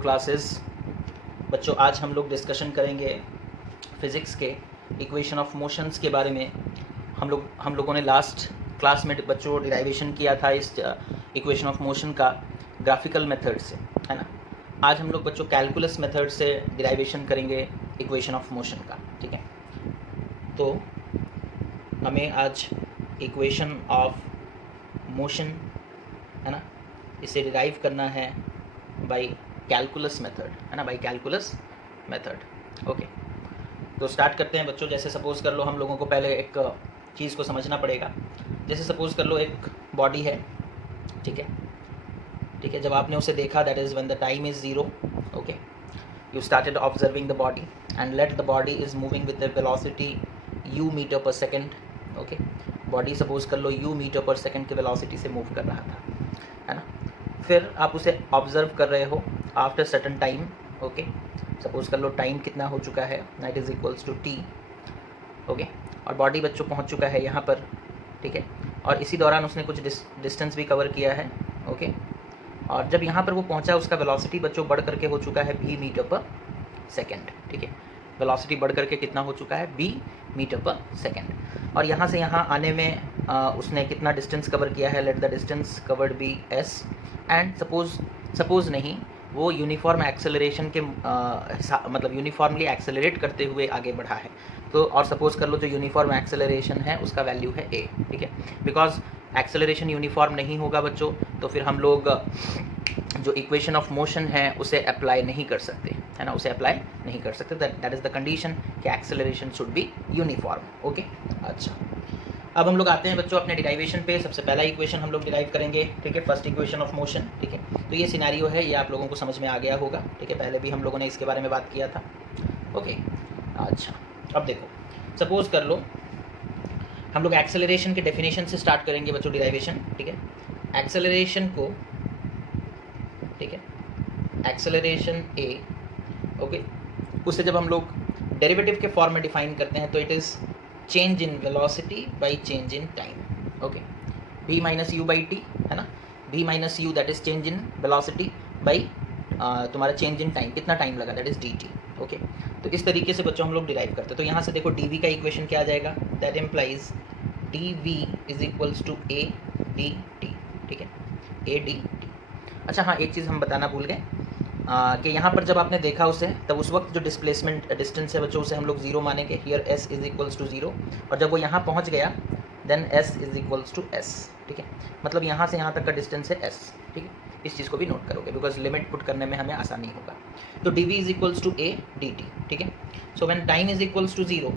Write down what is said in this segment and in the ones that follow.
Classes. बच्चों आज हम लोग डिस्कशन करेंगे फिज़िक्स के इक्वेशन ऑफ मोशंस के बारे में। हम लोगों ने लास्ट क्लास में बच्चों डिराइवेशन किया था इस इक्वेशन ऑफ मोशन का ग्राफिकल मेथड से, है ना। आज हम लोग बच्चों कैलकुलस मेथड से डिराइवेशन करेंगे इक्वेशन ऑफ मोशन का, ठीक है। तो हमें आज इक्वेशन ऑफ मोशन, है ना, इसे डिराइव करना है बाय कैलकुलस मेथड, है ना, बाय कैलकुलस मेथड। ओके, तो स्टार्ट करते हैं बच्चों। जैसे सपोज़ कर लो हम लोगों को पहले एक चीज़ को समझना पड़ेगा। जैसे सपोज़ कर लो एक बॉडी है, ठीक है, ठीक है। जब आपने उसे देखा, that is when the time is zero. Okay, you started observing the body and let the body is moving with the velocity u meter per second. okay, body suppose कर लो u मीटर पर second की velocity से move कर रहा था, है ना। फिर आप उसे ऑब्जर्व कर रहे हो after certain time. Okay, suppose कर लो टाइम कितना हो चुका है, that is equals to t। Okay, और बॉडी बच्चों पहुंच चुका है यहाँ पर, ठीक है। और इसी दौरान उसने कुछ डिस्टेंस भी कवर किया है। ओके, और जब यहाँ पर वो पहुँचा उसका वेलोसिटी बच्चों बढ़ करके हो चुका है v मीटर पर सेकेंड, ठीक है। वेलोसिटी बढ़ करके कितना हो चुका है, v मीटर पर सेकेंड। और यहाँ से यहाँ आने में उसने कितना डिस्टेंस कवर किया है, let the distance covered be s। And suppose नहीं, वो यूनिफॉर्म एक्सेलरेशन के मतलब यूनिफॉर्मली एक्सेलरेट करते हुए आगे बढ़ा है। तो और सपोज कर लो जो यूनिफॉर्म एक्सेलरेशन है उसका वैल्यू है a, ठीक है। बिकॉज एक्सेलरेशन यूनिफॉर्म नहीं होगा बच्चों, तो फिर हम लोग जो इक्वेशन ऑफ मोशन है उसे अप्लाई नहीं कर सकते, है ना, उसे अप्लाई नहीं कर सकते। दैट इज़ द कंडीशन कि acceleration should be uniform. Okay, अच्छा, अब हम लोग आते हैं बच्चों अपने डिराइवेशन पे। सबसे पहला इक्वेशन हम लोग डिराइव करेंगे, ठीक है, फर्स्ट इक्वेशन ऑफ मोशन, ठीक है। तो ये सिनेरियो है, ये आप लोगों को समझ में आ गया होगा, ठीक है। पहले भी हम लोगों ने इसके बारे में बात किया था। ओके, अच्छा, अब देखो सपोज कर लो हम लोग एक्सेलरेशन के डेफिनेशन से स्टार्ट करेंगे बच्चों डिराइवेशन, ठीक है। एक्सेलरेशन को, ठीक है, एक्सेलरेशन a, ओके, उसे जब हम लोग डेरिवेटिव के फॉर्म में डिफाइन करते हैं तो it is change in velocity by change in time. Okay, v minus you by T, है ना, v minus you that is change in velocity by तुम्हारा चेंज इन टाइम, कितना टाइम लगा, दैट इज़ dt। ओके, तो इस तरीके से बच्चों हम लोग डिराइव करते हैं। तो यहाँ से देखो dv का इक्वेशन क्या आ जाएगा, that implies dv is equals to a dt, ठीक है, a dt। अच्छा हाँ, एक चीज़ हम बताना भूल गए कि यहाँ पर जब आपने देखा उसे, तब उस वक्त जो डिस्प्लेसमेंट डिस्टेंस है बच्चों उसे हम लोग ज़ीरो मानेंगे। Here s is equals to zero, और जब वो यहाँ पहुँच गया then s is equals to s, ठीक है। मतलब यहाँ से यहाँ तक का डिस्टेंस है s, ठीक है। इस चीज़ को भी नोट करोगे बिकॉज लिमिट पुट करने में हमें आसानी होगा। तो dv is equals to a dt, ठीक है। So when time is equals to zero,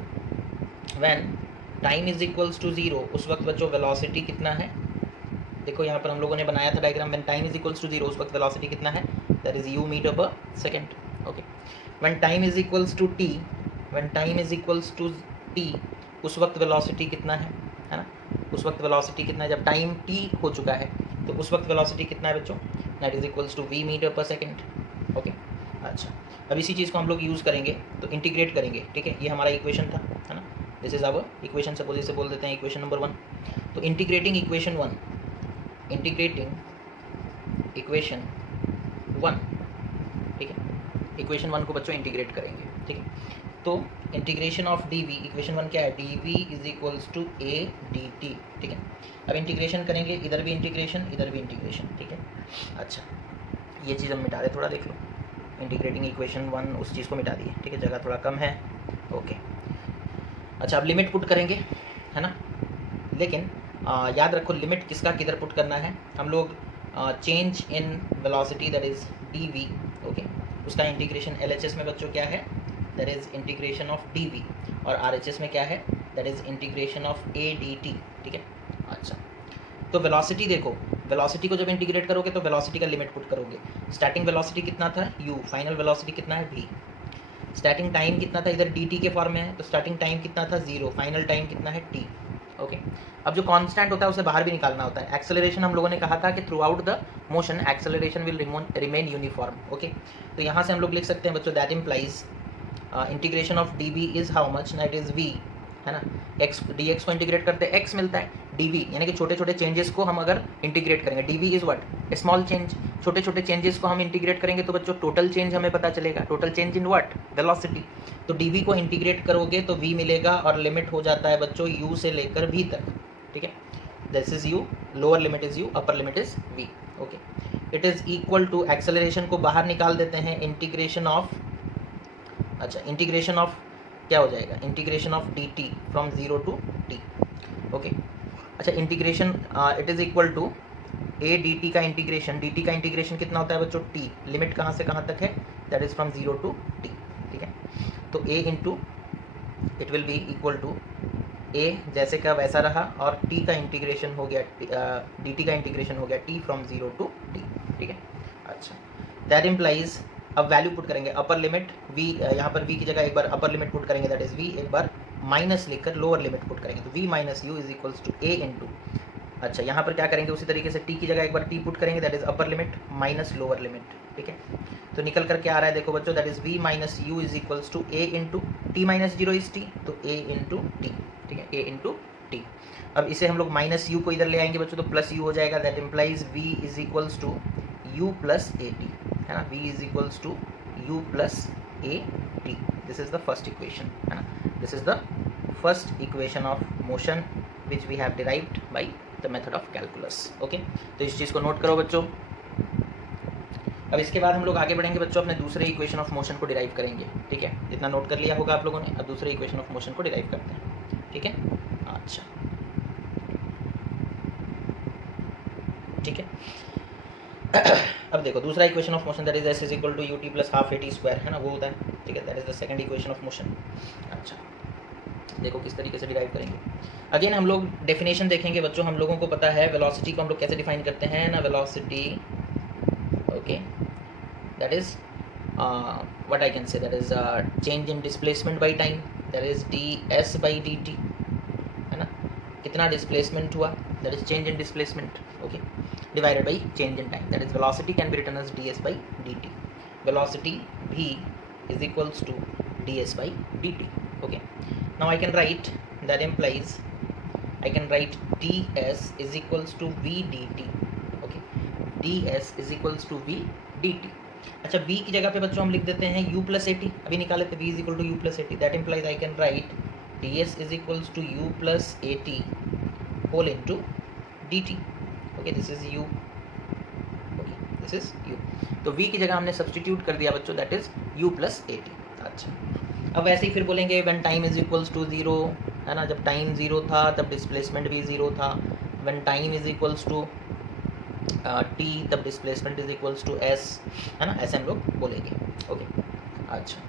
when time is equals to zero, उस वक्त बच्चों वेलोसिटी कितना है, देखो यहाँ पर हम लोगों ने बनाया था diagram. When time is equals to zero, उस वक्त वेलोसिटी कितना है, दैट इज़ u मीटर पर second. Okay, when time is equals to t, when time is equals to t, उस वक्त वेलोसिटी कितना है ना, उस वक्त वेलोसिटी कितना है, जब टाइम t हो चुका है तो उस वक्त वेलोसिटी कितना है बच्चों, that is equals to v metre पर सेकेंड। ओके, अच्छा, अब इसी चीज़ को हम लोग यूज़ करेंगे तो इंटीग्रेट करेंगे, ठीक है। ये हमारा इक्वेशन था, है ना, this is our equation. Suppose इसे बोल देते हैं इक्वेशन नंबर 1। तो इंटीग्रेटिंग इक्वेशन 1, इंटीग्रेटिंग इक्वेशन 1, ठीक है, इक्वेशन 1 को बच्चों इंटीग्रेट करेंगे, ठीक है। तो इंटीग्रेशन ऑफ dv, इक्वेशन 1 क्या है, dv is equals to a dt, ठीक है। अब इंटीग्रेशन करेंगे, इधर भी इंटीग्रेशन, इधर भी इंटीग्रेशन, ठीक है। अच्छा, ये चीज़ हम मिटा दें, थोड़ा देख लो, इंटीग्रेटिंग इक्वेशन 1 उस चीज़ को मिटा दिए, ठीक है, जगह थोड़ा कम है। ओके, अच्छा, अब लिमिट पुट करेंगे, है ना, लेकिन याद रखो लिमिट किसका किधर पुट करना है, हम लोग change in velocity that is dv, okay, उसका इंटीग्रेशन LHS में बच्चों क्या है, that is integration of dv, और RHS में क्या है, that is integration of a dt, ठीक है। अच्छा, तो वेलोसिटी देखो, वेलोसिटी को जब इंटीग्रेट करोगे तो वेलोसिटी का लिमिट पुट करोगे। स्टार्टिंग वेलोसिटी कितना था u, फाइनल वेलोसिटी कितना है v, स्टार्टिंग टाइम कितना था, इधर dt के फॉर्म में है तो स्टार्टिंग टाइम कितना था 0, फाइनल टाइम कितना है t। ओके, अब जो कांस्टेंट होता है उसे बाहर भी निकालना होता है। एक्सेलरेशन हम लोगों ने कहा था कि through out the motion acceleration will remain uniform. Okay, तो यहाँ से हम लोग लिख सकते हैं बच्चों that implies integration of dv is how much, that is v है ना, एक्स डी एक्स को इंटीग्रेट करते हैं एक्स मिलता है, डी वी यानी कि छोटे छोटे चेंजेस को हम अगर इंटीग्रेट करेंगे, D V is what small change, छोटे छोटे चेंजेस को हम इंटीग्रेट करेंगे तो बच्चों टोटल चेंज हमें पता चलेगा, total change in what velocity. तो डी वी को इंटीग्रेट करोगे तो वी मिलेगा और लिमिट हो जाता है बच्चों यू से लेकर वी तक, ठीक है, this is u, lower limit is u, upper limit is v, okay. It is equal to, acceleration को बाहर निकाल देते हैं, इंटीग्रेशन ऑफ, अच्छा इंटीग्रेशन ऑफ क्या हो जाएगा, integration of D T from 0 to t, okay. अच्छा integration it is equal to a d T का इंटीग्रेशन, डी टी का इंटीग्रेशन कितना होता है बच्चों, टी, लिमिट कहाँ से कहाँ तक है, that is from 0 to t, ठीक है। तो ए into it will be equal to a जैसे का वैसा रहा और टी का इंटीग्रेशन हो गया, डी टी का इंटीग्रेशन हो गया टी फ्रॉम 0 टू टी, ठीक है। अच्छा दैट इम्प्लाइज, अब वैल्यू पुट करेंगे, अपर लिमिट वी, यहाँ पर वी की जगह एक बार अपर लिमिट पुट करेंगे दैट इज़ वी, एक बार माइनस लिखकर लोअर लिमिट पुट करेंगे तो V minus U is equals to A into, अच्छा यहाँ पर क्या करेंगे उसी तरीके से टी की जगह एक बार टी पुट करेंगे that is upper limit minus lower limit, ठीक है। तो निकल कर क्या आ रहा है देखो बच्चों, that is V minus U is equals to A into T minus zero is T, तो ए इंटू टी, ठीक है, ए इंटू टी। अब इसे हम लोग माइनस यू को इधर ले आएंगे बच्चों तो प्लस यू हो जाएगा, that implies V is equals to U plus A T, है ना, V is equals to u plus a t, this is the first equation, है ना, this is the first equation of motion which we have derived by the method of calculus, okay। तो इस चीज़ को note करो बच्चों। अब इसके बाद हम लोग आगे बढ़ेंगे बच्चों, अपने दूसरे इक्वेशन ऑफ मोशन को डिराइव करेंगे, ठीक है, जितना नोट कर लिया होगा आप लोगों ने। अब दूसरे इक्वेशन ऑफ मोशन को डिराइव करते हैं, ठीक है, अच्छा ठीक है। अब देखो दूसरा equation of motion that is S is equal to U T plus half A T square, है ना, वो होता है, ठीक है, that is the second equation of motion. अच्छा देखो किस तरीके से डिराइव करेंगे, अगेन हम लोग डेफिनेशन देखेंगे बच्चों। हम लोगों को पता है वेलोसिटी को हम लोग कैसे डिफाइन करते हैं ना, velocity, okay, that is what I can say, that is change in displacement by time, that is D S by D T, है ना, कितना डिस्प्लेसमेंट हुआ, that is change in displacement, okay, divided by change in time, that is velocity can be written as ds by dt, velocity v is equals to ds by dt, okay। Now I can write, that implies I can write ds is equals to v dt, okay, ds is equals to v dt। अच्छा v की जगह पे बच्चों हम लिख देते हैं u plus at, अभी निकाले थे v is equal to u plus at, that implies I can write ds is equals to u plus at whole into dt, okay, this is u, okay, this is u। तो v की जगह हमने substitute कर दिया बच्चों, that is u plus A T. अच्छा अब वैसे ही फिर बोलेंगे when time is equals to 0, है ना, जब टाइम 0 था तब डिस्प्लेसमेंट भी 0 था, when time is equals to t तब displacement is equals to s, है ना, ऐसे हम लोग बोलेंगे, ओके। अच्छा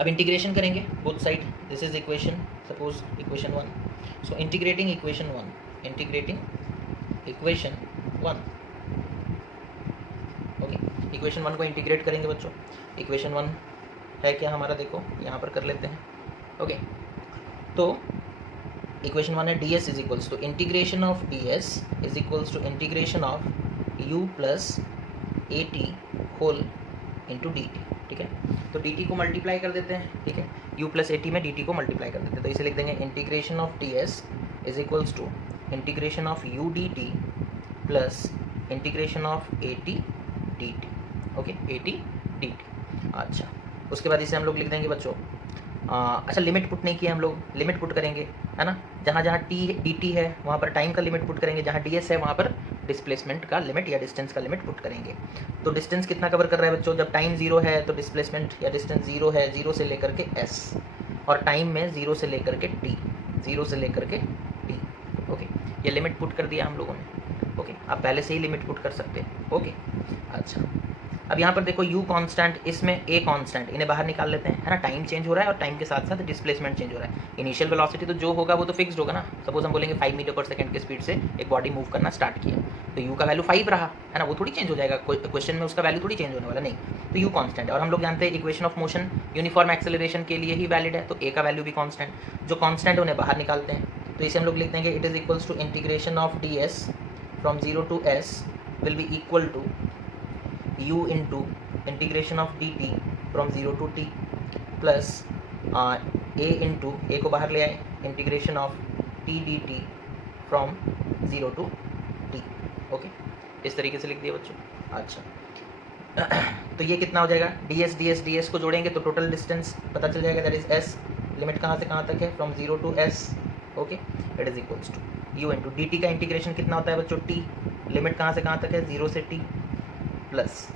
अब इंटीग्रेशन करेंगे both side, this is equation, suppose equation 1, so integrating equation 1, integrating equation 1, okay, equation 1 को इंटीग्रेट करेंगे बच्चों। इक्वेशन 1 है क्या हमारा, देखो यहाँ पर कर लेते हैं, ओके। तो इक्वेशन 1 है D S is equals to integration of D S is equals to integration of U plus A T whole into D T, ठीक है। तो डी टी को मल्टीप्लाई कर देते हैं, ठीक है, यू प्लस ए टी में डी टी को मल्टीप्लाई कर देते हैं, तो इसे लिख देंगे integration of D S is equals to integration of U D T plus integration of A T D T, okay, A T D T. अच्छा उसके बाद इसे हम लोग लिख देंगे बच्चों, अच्छा लिमिट पुट नहीं किया हम लोग, लिमिट पुट करेंगे, है ना, जहाँ जहाँ टी डी टी है वहाँ पर टाइम का लिमिट पुट करेंगे, जहाँ डी एस है वहाँ पर डिस्प्लेसमेंट का लिमिट या डिस्टेंस का लिमिट पुट करेंगे। तो डिस्टेंस कितना कवर कर रहा है बच्चों, जब टाइम 0 है तो डिस्प्लेसमेंट या डिस्टेंस 0 है, 0 से लेकर के s, और टाइम में 0 से लेकर के t, 0 से लेकर के t, ओके, ये लिमिट पुट कर दिया हम लोगों ने, ओके। आप पहले से ही लिमिट पुट कर सकते हैं, ओके। अच्छा अब यहाँ पर देखो u कांस्टेंट, इसमें a कांस्टेंट, इन्हें बाहर निकाल लेते हैं, है ना, टाइम चेंज हो रहा है और टाइम के साथ साथ डिस्प्लेसमेंट चेंज हो रहा है। इनिशियल वेलोसिटी तो जो होगा वो तो फिक्स्ड होगा ना, सपोज हम बोलेंगे 5 मीटर पर सेकंड की स्पीड से एक बॉडी मूव करना स्टार्ट किया, तो u का वैल्यू 5 रहा, है ना, वो थोड़ी चेंज हो जाएगा, क्वेश्चन में उसका वैल्यू थोड़ी चेंज होने वाला नहीं, तो u कांस्टेंट। और हम लोग जानते हैं equation of motion uniform acceleration के लिए ही वैलिड है, तो a का वैल्यू भी कांस्टेंट, जो कांस्टेंट उन्हें बाहर निकालते हैं, तो इसे हम लोग लिख देंगे it is equals to integration of D S from 0 to s will be equal to u into integration of D T from 0 to t plus a into, a को बाहर ले आए, integration of T D T from 0 to t। Okay, इस तरीके से लिख दिया बच्चों। अच्छा तो ये कितना हो जाएगा, ds को जोड़ेंगे तो टोटल डिस्टेंस पता चल जाएगा, दैट इज s। लिमिट कहाँ से कहाँ तक है, from 0 to s। Okay, it is equals to u into D T का इंटीग्रेशन कितना होता है बच्चों, t। लिमिट कहाँ से कहाँ तक है, 0 से t, plus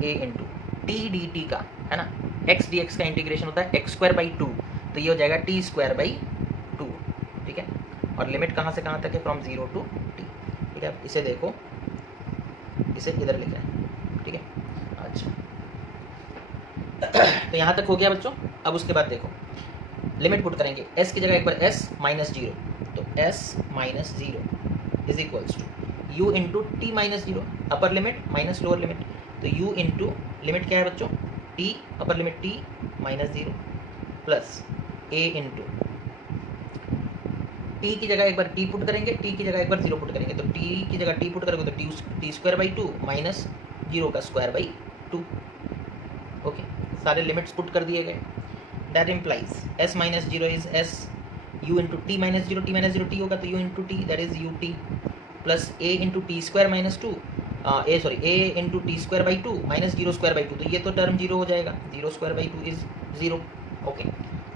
a into T D T का, है ना, x dx का इंटीग्रेशन होता है x²/2, तो ये हो जाएगा t²/2। ठीक है, और लिमिट कहाँ से कहाँ तक है, फ्रॉम 0 to t। ठीक है, इसे देखो, इसे इधर लिख रहे हैं। ठीक है, अच्छा तो यहाँ तक हो गया बच्चों। अब उसके बाद देखो लिमिट पुट करेंगे, s की जगह एक बार s -0, तो s -0 is equals to u into T -0, upper limit minus lower limit, तो u इंटू लिमिट क्या है बच्चों, t, upper limit t -0, plus a into t की जगह एक बार t पुट करेंगे, t की जगह एक बार 0 पुट करेंगे, तो t की जगह t पुट करोगे तो t² माइनस 0 का ²/2। ओके, सारे लिमिट्स पुट कर दिए गए। That implies s -0 is s, u into T -0, t -0 t होगा तो u into T, that is ut, plus a into t²-2, a into t²/2 minus 0²/2, तो ये तो टर्म 0 हो जाएगा, 0²/2 इज 0। ओके,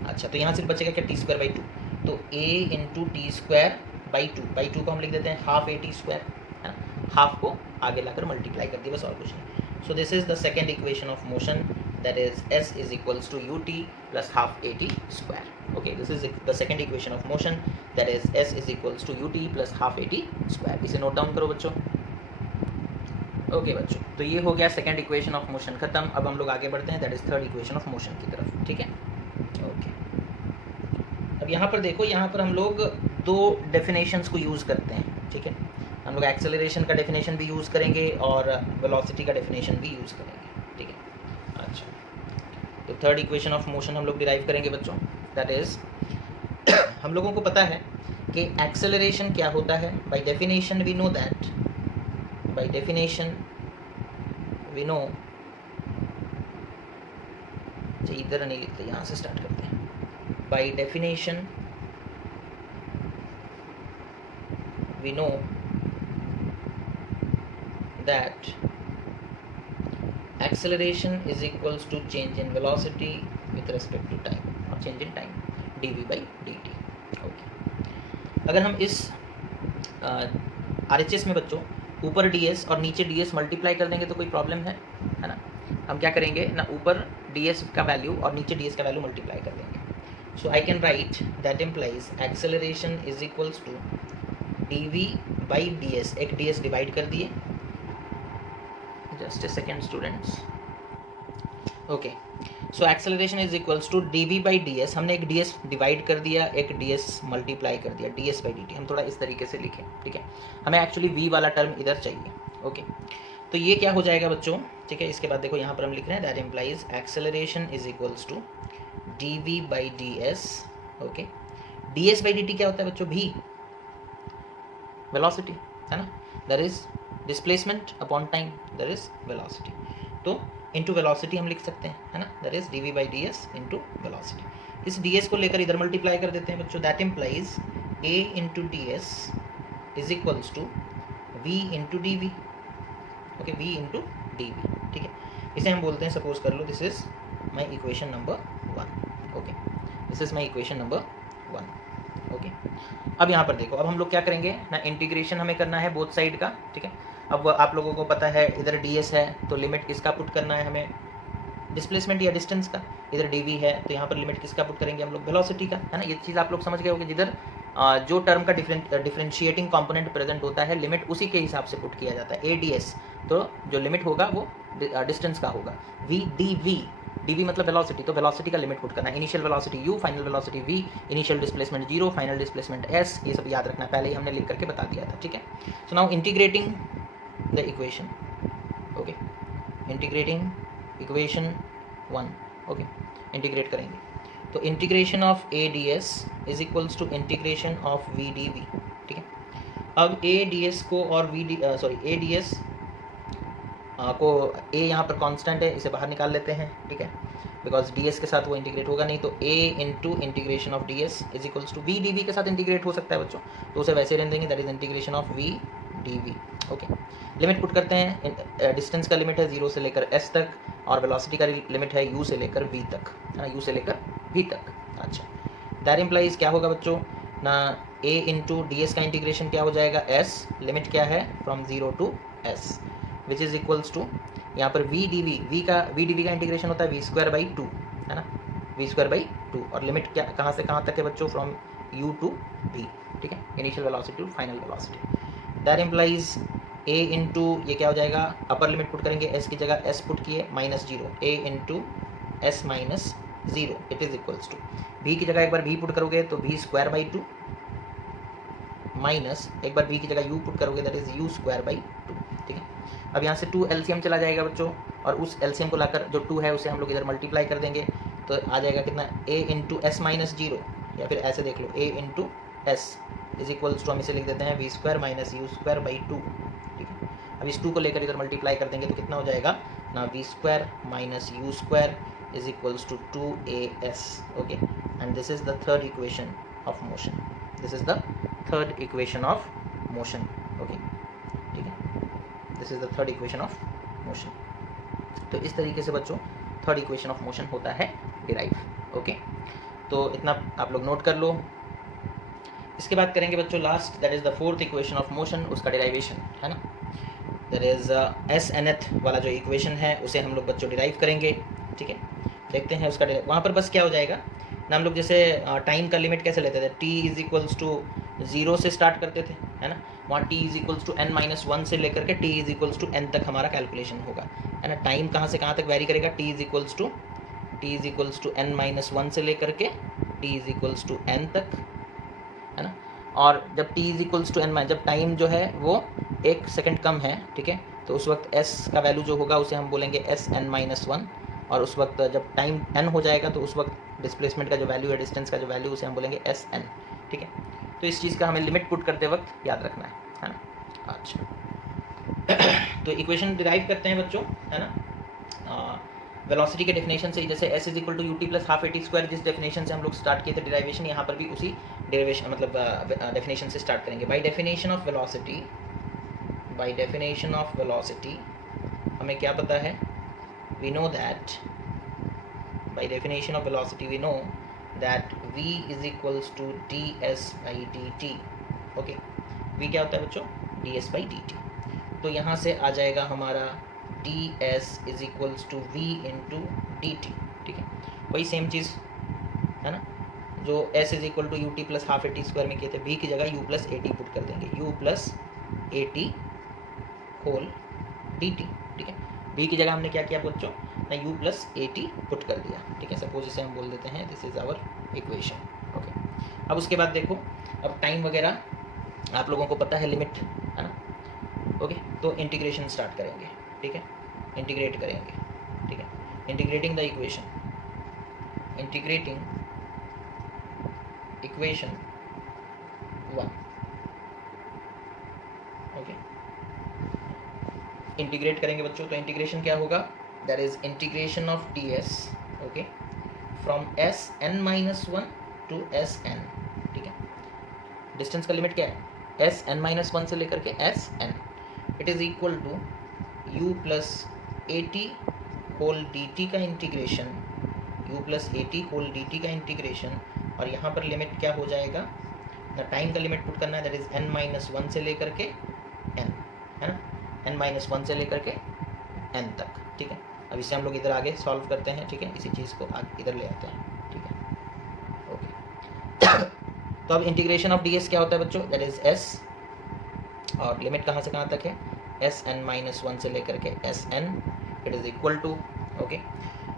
अच्छा तो यहाँ सिर्फ बचेगा क्या, t²/2, तो a इंटू t²/2 को हम लिख देते हैं हाफ at², है ना, हाफ को आगे लाकर मल्टीप्लाई कर दिया, बस और कुछ नहीं। So this is the second equation of motion, that is s is equals to ut plus half at²। okay, this is the second equation of motion, that is s is equals to ut plus half at²। इसे note down करो बच्चों। Okay बच्चों, तो ये हो गया second equation of motion खत्म। अब हम लोग आगे बढ़ते हैं, that is third equation of motion की तरफ। ठीक है, ओके। अब यहाँ पर देखो, यहाँ पर हम लोग दो डेफिनेशंस को यूज़ करते हैं। ठीक है, हम लोग एक्सेलरेशन का डेफिनेशन भी यूज़ करेंगे और वेलोसिटी का डेफिनेशन भी यूज़ करेंगे। ठीक है, अच्छा तो थर्ड इक्वेशन ऑफ मोशन हम लोग डिराइव करेंगे बच्चों, दैट इज हम लोगों को पता है कि एक्सेलरेशन क्या होता है। By definition we know that, by definition we know, इधर नहीं लिखते, यहाँ से स्टार्ट करते हैं। By definition we know that acceleration is equals to change in velocity with respect to time, or change in time, dv/dt। Okay, अगर हम इस RHS में बच्चों ऊपर ds और नीचे ds मल्टीप्लाई कर देंगे तो कोई प्रॉब्लम है ना। हम क्या करेंगे ना, ऊपर ds का वैल्यू और नीचे ds का वैल्यू मल्टीप्लाई कर देंगे। So I can write that implies acceleration is equals to dv/ds, एक ds डिवाइड कर दिए, just a second students। okay, so acceleration is equals to dv/ds, हमने एक ds डिवाइड कर दिया, एक ds मल्टीप्लाई कर दिया, ds/dt। हम थोड़ा इस तरीके से लिखें। ठीक है, हमें एक्चुअली v वाला टर्म इधर चाहिए। ओके, तो ये क्या हो जाएगा बच्चों। ठीक है, इसके बाद देखो यहाँ पर हम लिख रहे हैं that implies acceleration is equals to dv/ds। ओके, ds/dt क्या होता है बच्चों, v, वेलोसिटी, है ना, that is displacement upon time, that is velocity. तो इनटू वेलोसिटी हम लिख सकते हैं, है ना, that is dv/ds into velocity. इस ds को लेकर इधर मल्टीप्लाई कर देते हैं बच्चों, that implies a into ds is equals to v into dv। Okay, v into dv। ठीक है, इसे हम बोलते हैं, सपोज कर लो this is my equation number 1। Okay, this is my equation number 1। Okay, अब यहाँ पर देखो, अब हम लोग क्या करेंगे ना, इंटीग्रेशन हमें करना है बोथ साइड का। ठीक है, अब आप लोगों को पता है इधर ds है तो लिमिट किसका पुट करना है हमें, डिस्प्लेसमेंट या डिस्टेंस का। इधर dv है तो यहाँ पर लिमिट किसका पुट करेंगे हम लोग, वेलोसिटी का, है ना। ये चीज़ आप लोग समझ गए होंगे, जिधर जो टर्म का डिफरेंशिएटिंग कंपोनेंट प्रेजेंट होता है, लिमिट उसी के हिसाब से पुट किया जाता है। ads, तो जो लिमिट होगा वो डिस्टेंस का होगा। dv मतलब वेलोसिटी, तो वेलोसिटी का लिमिट पुट करना है। Initial velocity u, final velocity v, initial displacement 0, final displacement s, ये सब याद रखना, पहले ही हमने लिख करके बता दिया था। ठीक है, so now integrating the equation. Okay, integrating equation 1। Okay, integrate करेंगे तो integration of ads is equals to integration of v dv। ठीक है, अब ads को और ads को a यहाँ पर कांस्टेंट है, इसे बाहर निकाल लेते हैं। ठीक है, बिकॉज डी एस के साथ वो इंटीग्रेट होगा नहीं, तो ए into integration of D S is equals to v D v के साथ इंटीग्रेट हो सकता है बच्चों, तो उसे वैसे रहने देंगे, that is integration of V D V. Okay, limit put करते हैं। डिस्टेंस का लिमिट है 0 से लेकर s तक, और वेलोसिटी का लिमिट है u से लेकर v तक, है ना, u से लेकर v तक। अच्छा, दैट इम्प्लाइज क्या होगा बच्चों ना, a इंटू डी एस का इंटीग्रेशन क्या हो जाएगा, s, लिमिट क्या है from 0 to s, which is equals to यहाँ पर v डी वी का इंटीग्रेशन होता है v²/2, है ना, v²/2, और लिमिट क्या कहाँ से कहाँ तक है बच्चों, फ्रॉम u टू v, ठीक है, initial velocity to final velocity. That implies a into ये क्या हो जाएगा, अपर लिमिट पुट करेंगे, s की जगह s पुट किए -0, a into s minus 0 it is equals to v की जगह एक बार v पुट करोगे तो v²/2 माइनस एक बार v की जगह u पुट करोगे दैट इज u²/2, ठीक है। अब यहाँ से 2 एलसीएम चला जाएगा बच्चों, और उस एलसीएम को लाकर जो 2 है उसे हम लोग इधर मल्टीप्लाई कर देंगे, तो आ जाएगा कितना, a इंटू s माइनस 0, या फिर ऐसे देख लो a into s is equals to हम इसे लिख देते हैं v² माइनस u²/2, ठीक है। अब इस 2 को लेकर इधर मल्टीप्लाई कर देंगे तो कितना हो जाएगा ना, v² minus u² is equals to 2as, okay, and this is the third equation of motion, this is the third equation of motion, okay, ठीक है, this is the third equation of motion. तो इस तरीके से बच्चों third equation of motion होता है derive, okay. तो इतना आप लोग नोट कर लो। इसके बाद करेंगे बच्चों last, that is the fourth equation of motion, उसका डिराइवेशन, है ना, दैट इज एस nth वाला जो इक्वेशन है उसे हम लोग बच्चों डिराइव करेंगे, ठीक है। देखते हैं उसका वहाँ पर बस क्या हो जाएगा ना, हम लोग जैसे टाइम का लिमिट कैसे लेते थे, t इज इक्वल्स टू 0 से स्टार्ट करते थे, है ना, वहाँ t is equals to n-1 से लेकर के t is equals to n तक हमारा कैलकुलेशन होगा, है ना। टाइम कहाँ से कहाँ तक वेरी करेगा, t is equals to n-1 से लेकर के t is equals to n तक, है ना। और जब t is equals to n, जब टाइम जो है वो 1 सेकंड कम है, ठीक है, तो उस वक्त s का वैल्यू जो होगा उसे हम बोलेंगे sn-1, और उस वक्त जब टाइम n हो जाएगा तो उस वक्त डिस्प्लेसमेंट का जो वैल्यू है, डिस्टेंस का जो वैल्यू, उसे हम बोलेंगे sn, ठीक है। तो इस चीज़ का हमें लिमिट पुट करते वक्त याद रखना है ना। अच्छा तो इक्वेशन डिराइव करते हैं बच्चों, है ना, वेलोसिटी के डेफिनेशन से, जैसे s is equal to ut plus half at², जिस डेफिनेशन से हम लोग स्टार्ट किए थे डिराइवेशन, यहाँ पर भी उसी डेरिवेशन मतलब डेफिनेशन से स्टार्ट करेंगे। बाय डेफिनेशन ऑफ वेलोसिटी हमें क्या पता है, we know that by definition of velocity we know that v is equals to ds by dt, okay, v क्या होता है बच्चों, ds by dt, तो यहाँ से आ जाएगा हमारा ds is equals to v into dt, ठीक है। वही सेम चीज़ है ना, जो s is equal to ut plus half at² में किए थे, v की जगह u प्लस at पुट कर देंगे, u plus at whole dt, ठीक है। v की जगह हमने क्या किया बच्चों ना, u प्लस at पुट कर दिया, ठीक है। सपोज इसे हम बोल देते हैं this is our equation, okay. अब उसके बाद देखो, अब टाइम वगैरह आप लोगों को पता है, लिमिट, है ना, ओके। तो इंटीग्रेशन स्टार्ट करेंगे, ठीक है, इंटीग्रेट करेंगे, ठीक है, integrating the equation 1, okay. Integrate करेंगे बच्चों, तो इंटीग्रेशन क्या होगा, that is integration of ds, okay, from sn-1 to sn, ठीक है। डिस्टेंस का लिमिट क्या है, sn-1 से लेकर के sn, it is equal to u plus at whole dt का integration, u plus at whole dt का इंटीग्रेशन, और यहाँ पर लिमिट क्या हो जाएगा ना, टाइम का लिमिट पुट करना है, दैट इज n-1 से लेकर के n, है ना, n-1 से लेकर के n तक, ठीक है। अब इसे हम लोग इधर आगे सॉल्व करते हैं, ठीक है, इसी चीज़ को इधर ले आते हैं, ठीक है, ओके। तो अब इंटीग्रेशन ऑफ ds क्या होता है बच्चों, दैट इज s, और लिमिट कहाँ से कहाँ तक है, sn-1 से लेकर के sn, it is equal to, okay.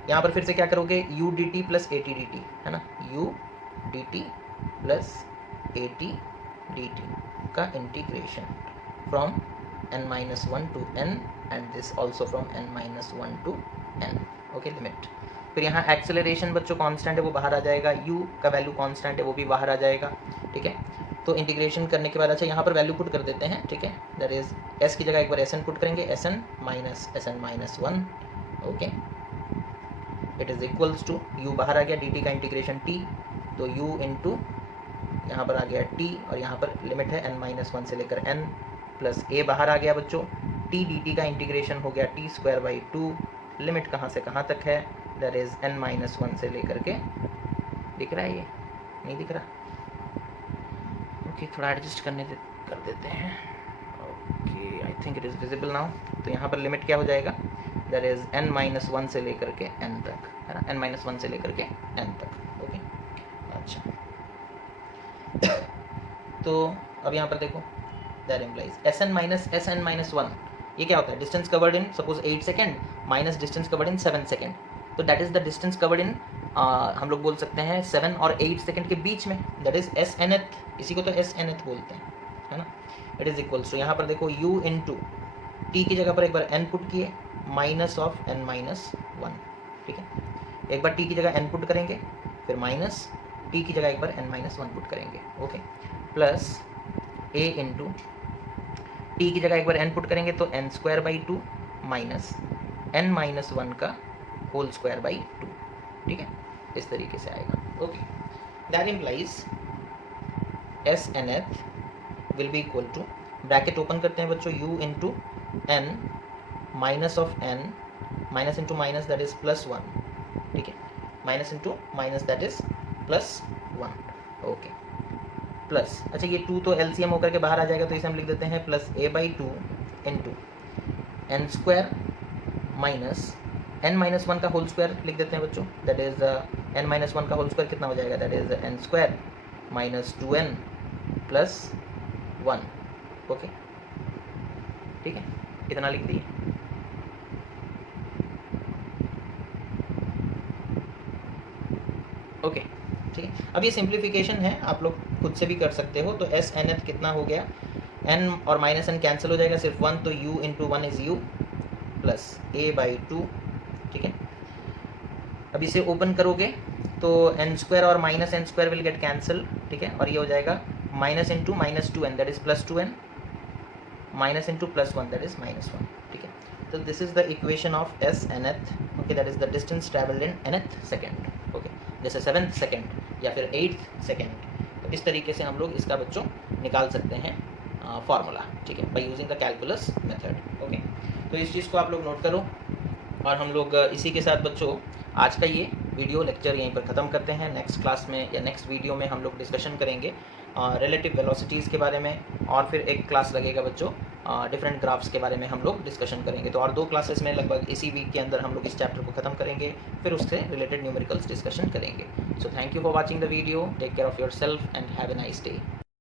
यहाँ पर फिर से क्या करोगे, u dt plus at dt, है ना, u dt plus at dt का integration from n-1 to n and this also from n-1 to n, okay, limit. फिर यहाँ एक्सेलरेशन बच्चों कांस्टेंट है, वो बाहर आ जाएगा, u का वैल्यू कांस्टेंट है, वो भी बाहर आ जाएगा, ठीक है। तो इंटीग्रेशन करने के बाद अच्छा यहाँ पर वैल्यू पुट कर देते हैं, ठीक है, दैट इज s की जगह एक बार sn पुट करेंगे, sn minus 1, okay, it is equals to u बाहर आ गया, dt का इंटीग्रेशन t, तो u इंटू यहाँ पर आ गया t और यहाँ पर लिमिट है n-1 से लेकर n प्लस a बाहर आ गया बच्चों, t dt का इंटीग्रेशन हो गया t²/2, लिमिट कहाँ से कहाँ तक है, दैट इज़ n-1 से लेकर के, दिख रहा है ये नहीं दिख रहा, ओके थोड़ा एडजस्ट कर देते हैं, okay I think it is visible now. तो यहाँ पर लिमिट क्या हो जाएगा, दैट इज़ n-1 से लेकर के n तक, है ना, n-1 से लेकर के n तक, ओके अच्छा। तो अब यहाँ पर देखो, दैट इम्प्लाइज Sn-1, ये क्या होता है, distance covered in suppose 8 second minus distance covered in 7 second, तो that is the distance covered in हम लोग बोल सकते हैं 7 और 8 सेकेंड के बीच में, दैट इज़ Snth, इसी को तो Snth बोलते हैं, है ना। इट इज़ इक्वल्स टू यहाँ पर देखो u इंटू टी की जगह पर एक बार n पुट किए माइनस ऑफ n-1, ठीक है, एक बार t की जगह n पुट करेंगे, फिर माइनस t की जगह एक बार n-1 पुट करेंगे, okay, plus a into T की जगह एक बार n पुट करेंगे तो n² माइनस n-1 का होल² ठीक है, इस तरीके से आएगा, okay. That implies Snth will be equal to, bracket open करते हैं बच्चों, u इंटू n minus of n, minus into minus that is +1, ठीक है, minus into minus that is +1, okay, plus, अच्छा ये 2 तो LCM होकर के बाहर आ जाएगा, तो इसे हम लिख देते हैं plus a/2 into n² minus n-1 का होल² लिख देते हैं बच्चों, दैट इज n-1 का होल² कितना हो जाएगा, that is n² minus 2n plus 1, okay, ठीक है, इतना लिख दिए, ओके, ठीक है। अब ये सिंप्लीफिकेशन है, आप लोग खुद से भी कर सकते हो, तो Snth कितना हो गया, n और माइनस n कैंसिल हो जाएगा, सिर्फ 1, तो u into 1 is u plus a/2, ठीक है। अब इसे ओपन करोगे तो n² और minus n² will get cancel, ठीक है, और ये हो जाएगा minus into minus 2n that is +2n minus into +1 that is -1, ठीक है। तो this is the equation of Snth, okay, that is the distance travelled in nth second, okay, जैसे 7th सेकेंड या फिर 8th सेकेंड, तो इस तरीके से हम लोग इसका बच्चों निकाल सकते हैं फार्मूला, ठीक है, by using the calculus method, okay. तो इस चीज़ को आप लोग नोट करो, और हम लोग इसी के साथ बच्चों आज का ये वीडियो लेक्चर यहीं पर ख़त्म करते हैं। नेक्स्ट क्लास में या नेक्स्ट वीडियो में हम लोग डिस्कशन करेंगे रिलेटिव वेलोसिटीज़ के बारे में, और फिर एक क्लास लगेगा बच्चों डिफरेंट ग्राफ्स के बारे में हम लोग डिस्कशन करेंगे। तो और 2 क्लासेस में लगभग इसी वीक के अंदर हम लोग इस चैप्टर को ख़त्म करेंगे, फिर उससे रिलेटेड न्यूमेरिकल्स डिस्कशन करेंगे। So thank you for watching the video, take care of yourself and have a nice day.